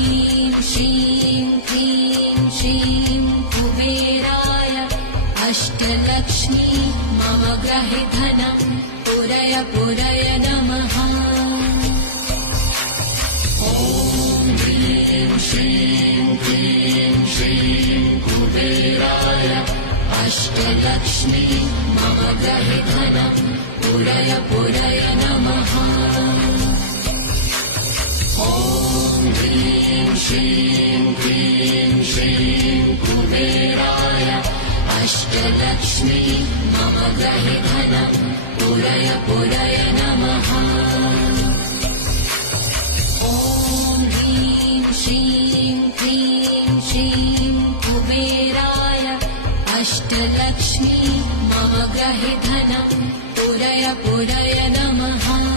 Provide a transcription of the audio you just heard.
ह्रीं श्रीं क्लीं श्रीं कुबेराय अष्टलक्ष्मी मम गृहे धनं पुरय पुरय नमः। ॐ ह्रीं श्रीं क्लीं श्रीं कुबेराय अष्टलक्ष्मी मम गृहे धनं पुरय पुरय नमः। ॐ ह्रीं श्रीं क्लीं श्रीं कुबेराय अष्टलक्ष्मी मम गृहे धनं पुरय पुरय नमः। ॐ ह्रीं श्रीं क्लीं श्रीं कुबेराय अष्टलक्ष्मी मम गृहे धनं पुरय पुरय नमः।